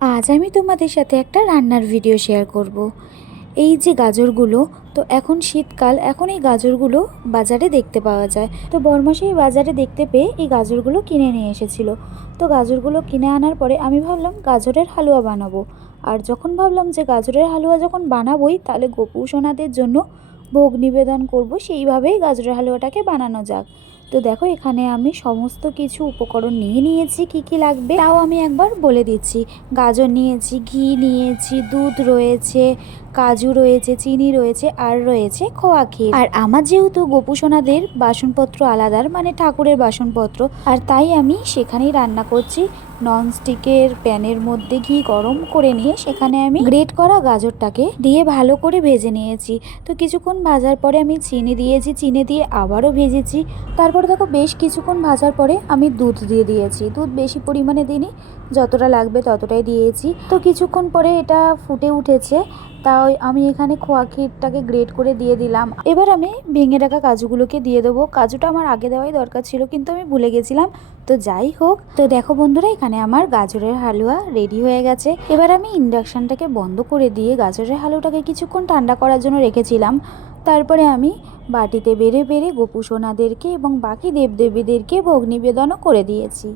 আজ আমি তোমাদের সাথে একটা রান্নার ভিডিও শেয়ার করব। এই যে গাজরগুলো, তো এখন শীতকাল, এখন এই গাজরগুলো বাজারে দেখতে পাওয়া যায়। তো বরমাসে বাজারে দেখতে পেয়ে এই গাজরগুলো কিনে নিয়ে এসেছিল। তো গাজরগুলো কিনে আনার পরে আমি ভাবলাম গাজরের হালুয়া বানাবো। আর যখন ভাবলাম যে গাজরের হালুয়া যখন বানাবোই, তাহলে গোপু সোনাদের জন্য ভোগ নিবেদন করব, সেইভাবেই গাজরের হালুয়াটাকে বানানো যাক। তো দেখো, এখানে আমি সমস্ত কিছু উপকরণ নিয়ে নিয়েছি। কি কি লাগবে তাও আমি একবার বলে দিচ্ছি। গাজর নিয়েছি, ঘি নিয়েছি, দুধ রয়েছে, কাজু রয়েছে, চিনি রয়েছে, আর রয়েছে খোয়া ক্ষীর। আর আমার যেহেতু গোপু সোনাদের বাসনপত্র আলাদার, মানে ঠাকুরের বাসনপত্র, আর তাই আমি সেখানেই রান্না করছি। ননস্টিকের প্যানের মধ্যে ঘি গরম করে নিয়ে সেখানে আমি গ্রেট করা গাজরটাকে দিয়ে ভালো করে ভেজে নিয়েছি। তো কিছুক্ষণ ভাজার পরে আমি চিনি দিয়েছি, চিনি দিয়ে আবারও ভেজেছি। তারপর দেখো, বেশ কিছুক্ষণ ভাজার পরে আমি দুধ দিয়ে দিয়েছি। দুধ বেশি পরিমাণে দিইনি, যতটা লাগবে ততটাই দিয়েছি। তো কিছুক্ষণ পরে এটা ফুটে উঠেছে, তাই আমি এখানে খোয়া ক্ষীরটাকে গ্রেট করে দিয়ে দিলাম। এবার আমি ভেঙে রাখা কাজুগুলোকে দিয়ে দেবো। কাজুটা আমার আগে দেওয়াই দরকার ছিল, কিন্তু আমি ভুলে গেছিলাম। তো যাই হোক, তো দেখো বন্ধুরা, এখানে আমার গাজরের হালুয়া রেডি হয়ে গেছে। এবার আমি ইন্ডাকশানটাকে বন্ধ করে দিয়ে গাজরের হালুয়াটাকে কিছুক্ষণ ঠান্ডা করার জন্য রেখেছিলাম। তারপরে আমি বাটিতে বেড়ে বেড়ে গোপু সোনাদেরকে এবং বাকি দেবদেবীদেরকে ভোগ নিবেদনও করে দিয়েছি।